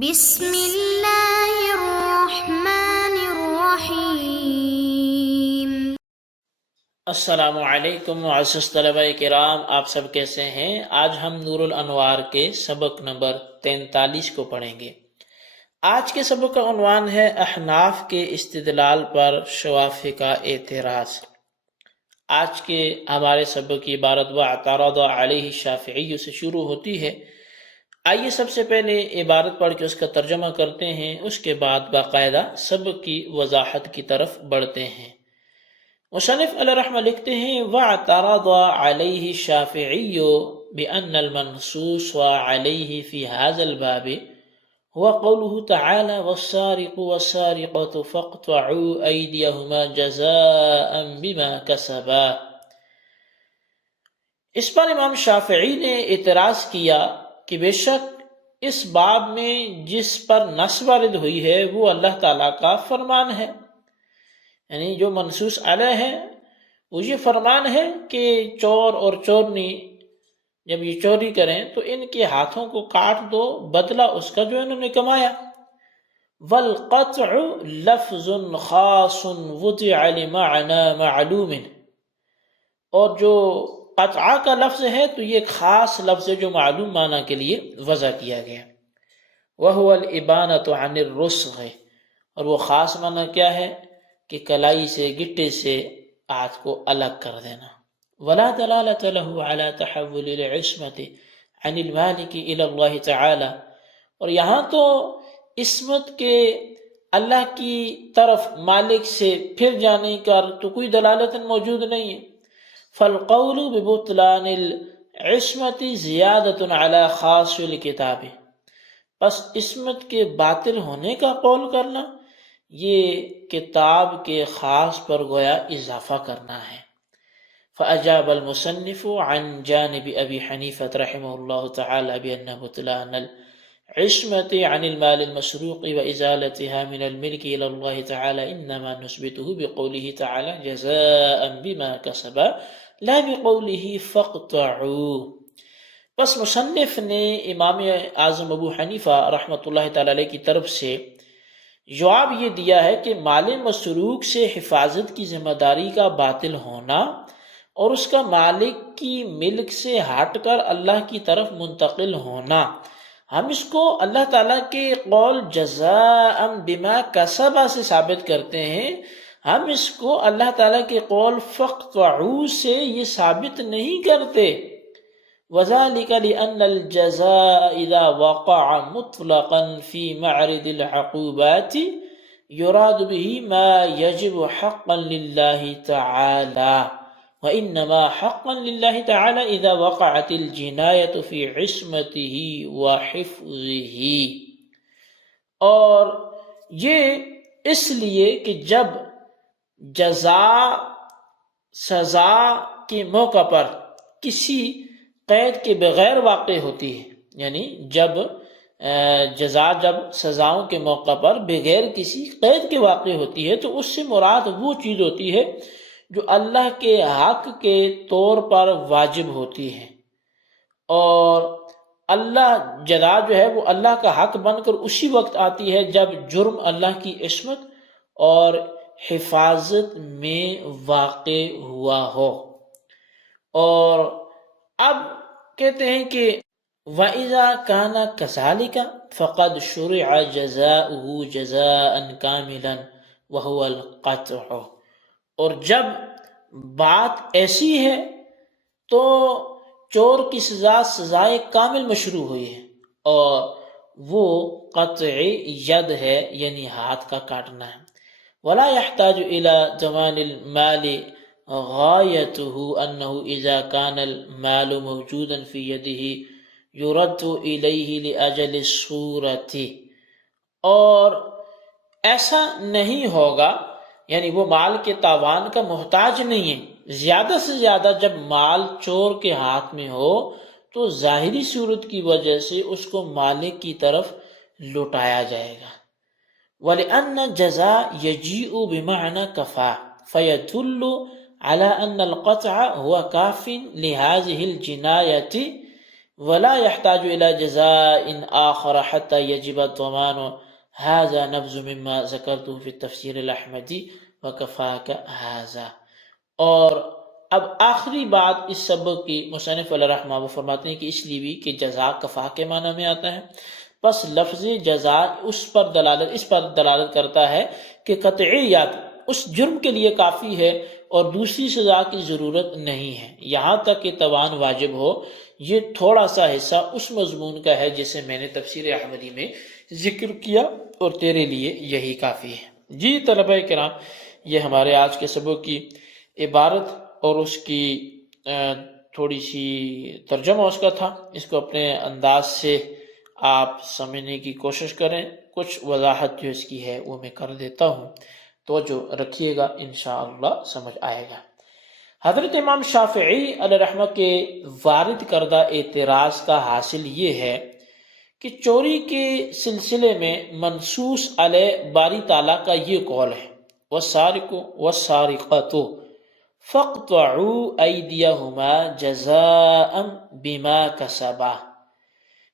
بسم اللہ الرحمن الرحیم۔ السلام علیکم معزز طلبہ کرام، آپ سب کیسے ہیں؟ آج ہم نور الانوار کے سبق نمبر 43 کو پڑھیں گے۔ آج کے سبق کا عنوان ہے احناف کے استدلال پر شوافی کا اعتراض۔ آج کے ہمارے سبق کی عبارت وَاعْتَرَضَ عَلَيْهِ الشَّافِعِيُّ سے شروع ہوتی ہے۔ آئیے سب سے پہلے عبارت پڑھ کے اس کا ترجمہ کرتے ہیں، اس کے بعد باقاعدہ سبق کی وضاحت کی طرف بڑھتے ہیں۔ مصنف علیہ رحمہ لکھتے ہیں وَاعْتَرَضَ عَلَيْهِ الشَّافِعِيُّ بِأَنَّ الْمَنْصُوصَ عَلَيْهِ فِي هَذَا الْبَابِ هو قوله تعالى وَالسَّارِقُ وَالسَّارِقَةُ فَاقْطَعُوا أَيْدِيَهُمَا جَزَاءً بِمَا كَسَبَا۔ اس پر امام شافعی نے اعتراض کیا کہ بے شک اس باب میں جس پر نص وارد ہوئی ہے وہ اللہ تعالیٰ کا فرمان ہے، یعنی جو منصوص علیہ ہے وہ یہ فرمان ہے کہ چور اور چورنی جب یہ چوری کریں تو ان کے ہاتھوں کو کاٹ دو، بدلہ اس کا جو انہوں نے کمایا۔ والقطع لفظ خاص وضع لمعنى معلوم، اور جو قطع کا لفظ ہے تو یہ ایک خاص لفظ ہے جو معلوم معنی کے لیے وضع کیا گیا۔ وهو الابانۃ عن الرسغ، اور وہ خاص معنی کیا ہے کہ کلائی سے، گٹے سے ہاتھ کو الگ کر دینا۔ ولا دلالۃ له على تحول العصمۃ عن المالک الى اللہ تعالی، اور یہاں تو عصمت کے اللہ کی طرف مالک سے پھر جانے کا تو کوئی دلالت موجود نہیں ہے۔ فالقول ببطلان العصمۃ زیادۃ علی خاص الکتاب، پس عصمت کے باطل ہونے کا قول کرنا یہ کتاب کے خاص پر گویا اضافہ کرنا ہے۔ فأجاب المصنف عن جانب ابی حنیفہ رحمہ اللہ تعالی بأن بطلان العصمۃ عن المال المسروق وإزالتها من الملك إلى الله تعالى إنما نثبته بقوله تعالى جزاء بما كسب لا بقوله فاقطعوا۔ بس مصنف نے امام اعظم ابو حنیفہ رحمۃ اللہ تعالی علیہ کی طرف سے جواب یہ دیا ہے کہ مال مسروق سے حفاظت کی ذمہ داری کا باطل ہونا اور اس کا مالک کی ملک سے ہٹ کر اللہ کی طرف منتقل ہونا، ہم اس کو اللہ تعالیٰ کے قول جزاء بما کسب سے ثابت کرتے ہیں، ہم اس کو اللہ تعالیٰ کے قول فاقطعوا سے یہ ثابت نہیں کرتے۔ وذلك لأن الجزاء إذا وقع مطلقا في معرض العقوبات يراد به ما يجب حقا لله تعالى، وإنما حقا لله تعالى إذا وقعت الجناية في عصمته وحفظه، اور یہ اس لیے کہ جب سزا کے موقع پر کسی قید کے بغیر واقع ہوتی ہے، یعنی جب سزاؤں کے موقع پر بغیر کسی قید کے واقع ہوتی ہے تو اس سے مراد وہ چیز ہوتی ہے جو اللہ کے حق کے طور پر واجب ہوتی ہے، اور اللہ جزا جو ہے وہ اللہ کا حق بن کر اسی وقت آتی ہے جب جرم اللہ کی عصمت اور حفاظت میں واقع ہوا ہو۔ اور اب کہتے ہیں کہ وَإِذَا كَانَ كَذَلِكَ فَقَدْ شُرِعَ جَزَاؤُهُ جَزَاءً كَامِلًا وَهُوَ الْقَطْعُ، اور جب بات ایسی ہے تو چور کی سزائے کامل مشروع ہوئی ہے، اور وہ قطع ید ہے، یعنی ہاتھ کا کاٹنا ہے۔ وَلَا يَحْتَاجُ إِلَى ضَمَانِ الْمَالِ غایتہ انہ اذا کان المال موجودا فی یدہ یرد الیہ لاجل الصورۃ، اور ایسا نہیں ہوگا، یعنی وہ مال کے تاوان کا محتاج نہیں ہے۔ زیادہ سے زیادہ جب مال چور کے ہاتھ میں ہو تو ظاہری صورت کی وجہ سے اس کو مالک کی طرف لوٹایا جائے گا۔ وَلِأَنَّ جَزَاءَ يَجِيءُ بِمَعْنَى كَفَى فَيَدُلُّ على أن القطع هو كاف لهذه الجناية ولا يحتاج إلى جزاء آخر حتى يجب الضمان هذا نبذ مما ذكرته في التفسير الأحمدي وكفاك هذا. اور اب آخری بات اس سبق کی مصنف علیہ رحمہ وہ فرماتے ہیں کہ اس لیے بھی کہ جزا کفا کے معنی میں آتا ہے، پس لفظ جزا اس پر دلالت کرتا ہے کہ قطعیت اس جرم کے لیے کافی ہے اور دوسری سزا کی ضرورت نہیں ہے یہاں تک کہ توان واجب ہو۔ یہ تھوڑا سا حصہ اس مضمون کا ہے جسے میں نے تفسیر احمدی میں ذکر کیا اور تیرے لیے یہی کافی ہے۔ جی طلبہ کرام، یہ ہمارے آج کے سبق کی عبارت اور اس کی تھوڑی سی ترجمہ اس کا تھا۔ اس کو اپنے انداز سے آپ سمجھنے کی کوشش کریں، کچھ وضاحت جو اس کی ہے وہ میں کر دیتا ہوں، تو جو رکھیے گا انشاءاللہ سمجھ آئے گا۔ حضرت امام شافعی علیہ رحمہ کے وارد کردہ اعتراض کا حاصل یہ ہے کہ چوری کے سلسلے میں منصوص علیہ باری تعالیٰ کا یہ قول ہے وَالسَّارِقُ وَالسَّارِقَةُ فَاقْطَعُوا أَيْدِيَهُمَا جَزَاءً بِمَا كَسَبَا۔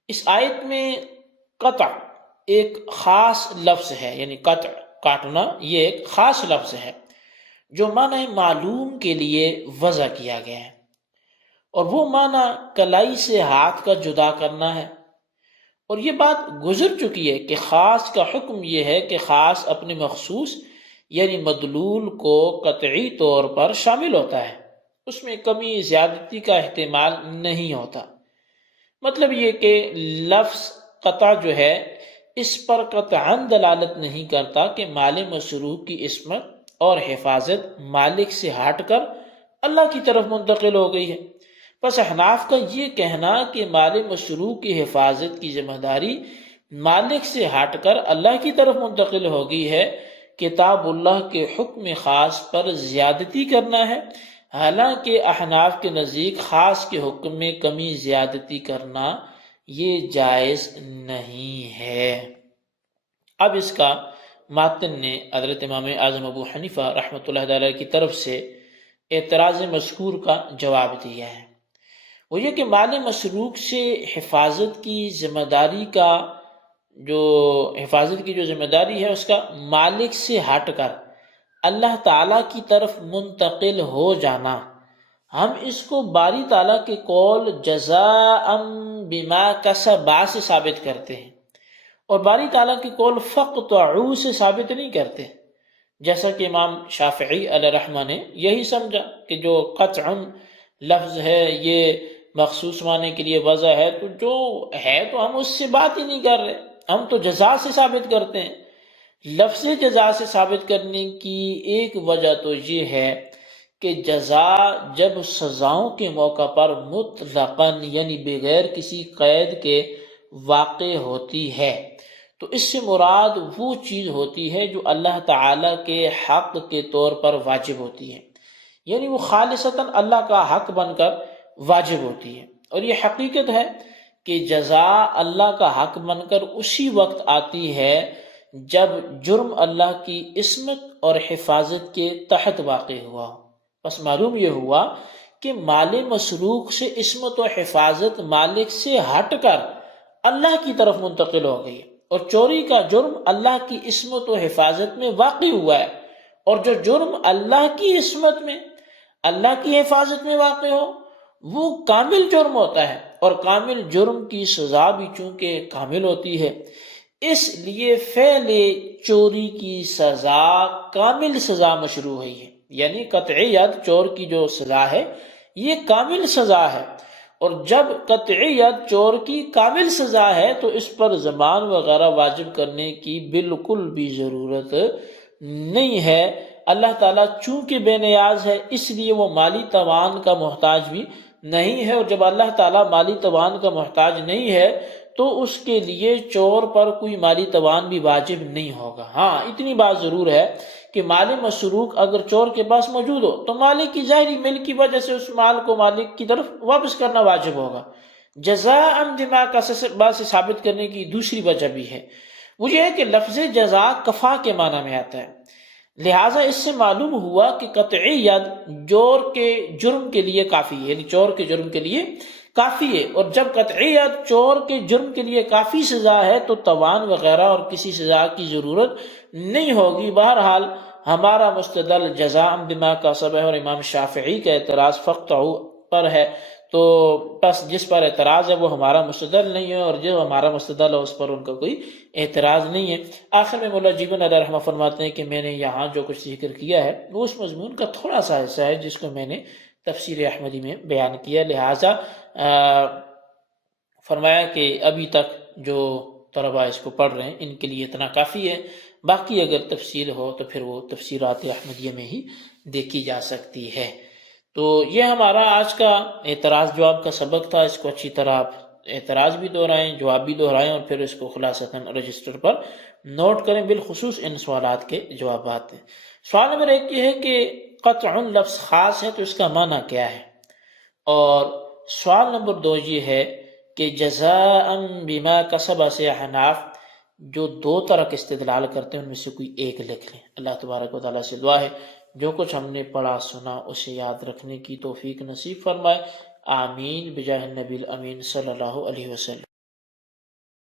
اس آیت میں قطع ایک خاص لفظ ہے، یعنی قطع کاٹنا یہ ایک خاص لفظ ہے جو معنی معلوم کے لیے وضع کیا گیا ہے، اور وہ معنی کلائی سے ہاتھ کا جدا کرنا ہے۔ اور یہ بات گزر چکی ہے کہ خاص کا حکم یہ ہے کہ خاص اپنے مخصوص یعنی مدلول کو قطعی طور پر شامل ہوتا ہے، اس میں کمی زیادتی کا احتمال نہیں ہوتا۔ مطلب یہ کہ لفظ قطع جو ہے اس پر قطعاً دلالت نہیں کرتا کہ مال مسروق کی عصمت اور حفاظت مالک سے ہٹ کر اللہ کی طرف منتقل ہو گئی ہے۔ بس احناف کا یہ کہنا کہ مال مسروق کی حفاظت کی ذمہ داری مالک سے ہٹ کر اللہ کی طرف منتقل ہو گئی ہے، کتاب اللہ کے حکم خاص پر زیادتی کرنا ہے، حالانکہ احناف کے نزدیک خاص کے حکم میں کمی زیادتی کرنا یہ جائز نہیں ہے۔ اب اس کا ماتن نے حضرت امام اعظم ابو حنیفہ رحمۃ اللہ علیہ کی طرف سے اعتراض مذکور کا جواب دیا ہے، وہ یہ کہ مال مسروق سے حفاظت کی ذمہ داری جو ذمہ داری ہے اس کا مالک سے ہٹ کر اللہ تعالیٰ کی طرف منتقل ہو جانا، ہم اس کو باری تعالیٰ کے قول جزاء بما کسبا سے ثابت کرتے ہیں، اور باری تعالیٰ کے قول فاقطعوا سے ثابت نہیں کرتے، جیسا کہ امام شافعی علیہ رحمہ نے یہی سمجھا کہ جو قطع لفظ ہے یہ مخصوص معنی کے لیے وضع ہے، تو جو ہے تو ہم اس سے بات ہی نہیں کر رہے، ہم تو جزا سے ثابت کرتے ہیں۔ لفظ جزا سے ثابت کرنے کی ایک وجہ تو یہ ہے کہ جزا جب سزاؤں کے موقع پر مطلقاً یعنی بغیر کسی قید کے واقع ہوتی ہے تو اس سے مراد وہ چیز ہوتی ہے جو اللہ تعالیٰ کے حق کے طور پر واجب ہوتی ہے، یعنی وہ خالصتاً اللہ کا حق بن کر واجب ہوتی ہے۔ اور یہ حقیقت ہے کہ جزا اللہ کا حق بن کر اسی وقت آتی ہے جب جرم اللہ کی عصمت اور حفاظت کے تحت واقع ہوا۔ بس معلوم یہ ہوا کہ مال مسروق سے عصمت و حفاظت مالک سے ہٹ کر اللہ کی طرف منتقل ہو گئی، اور چوری کا جرم اللہ کی عصمت و حفاظت میں واقع ہوا ہے، اور جو جرم اللہ کی عصمت میں اللہ کی حفاظت میں واقع ہو وہ کامل جرم ہوتا ہے، اور کامل جرم کی سزا بھی چونکہ کامل ہوتی ہے، اس لیے فعل چوری کی سزا کامل سزا مشروع ہوئی ہے، یعنی قطعیت چور کی جو سزا ہے یہ کامل سزا ہے، اور جب قطعیت چور کی کامل سزا ہے تو اس پر ضمان وغیرہ واجب کرنے کی بالکل بھی ضرورت نہیں ہے۔ اللہ تعالیٰ چونکہ بے نیاز ہے اس لیے وہ مالی توان کا محتاج بھی نہیں ہے، اور جب اللہ تعالیٰ مالی توان کا محتاج نہیں ہے تو اس کے لیے چور پر کوئی مالی توان بھی واجب نہیں ہوگا۔ ہاں اتنی بات ضرور ہے کہ مال مسروق اگر چور کے پاس موجود ہو تو مالک کی ظاہری ملک کی وجہ سے اس مال کو مالک کی طرف واپس کرنا واجب ہوگا۔ جزاء بما کسبا سے ثابت کرنے کی دوسری وجہ بھی ہے، وہ یہ ہے کہ لفظ جزا کفا کے معنی میں آتا ہے، لہٰذا اس سے معلوم ہوا کہ قطعیت چور کے جرم کے لیے کافی ہے، یعنی چور کے جرم کے لیے کافی ہے، اور جب قطعیت چور کے جرم کے لیے کافی سزا ہے تو توان وغیرہ اور کسی سزا کی ضرورت نہیں ہوگی۔ بہرحال ہمارا مستدل جزاء بما کسب ہے، اور امام شافعی کا اعتراض فقطعوا پر ہے، تو بس جس پر اعتراض ہے وہ ہمارا مستدل نہیں ہے، اور جو ہمارا مستدل ہے اس پر ان کا کوئی اعتراض نہیں ہے۔ آخر میں مولا جیبن علیہ رحمہ فرماتے ہیں کہ میں نے یہاں جو کچھ ذکر کیا ہے وہ اس مضمون کا تھوڑا سا حصہ ہے جس کو میں نے تفسیر احمدی میں بیان کیا، لہٰذا فرمایا کہ ابھی تک جو طلباء اس کو پڑھ رہے ہیں ان کے لیے اتنا کافی ہے، باقی اگر تفصیل ہو تو پھر وہ تفسیرات احمدیہ میں ہی دیکھی جا سکتی ہے۔ تو یہ ہمارا آج کا اعتراض جواب کا سبق تھا، اس کو اچھی طرح آپ اعتراض بھی دہرائیں، جواب بھی دہرائیں، اور پھر اس کو خلاصتاً رجسٹر پر نوٹ کریں، بالخصوص ان سوالات کے جوابات ہیں۔ سوال نمبر 1 یہ ہے کہ قطع لفظ خاص ہے تو اس کا معنی کیا ہے، اور سوال نمبر 2 یہ ہے کہ جزاء بما کسب سے احناف جو 2 طرح کے استدلال کرتے ہیں ان میں سے کوئی ایک لکھ لیں۔ اللہ تبارک و تعالیٰ سے دعا ہے جو کچھ ہم نے پڑھا سنا اسے یاد رکھنے کی توفیق نصیب فرمائے، آمین بجاہ النبی الامین صلی اللہ علیہ وسلم۔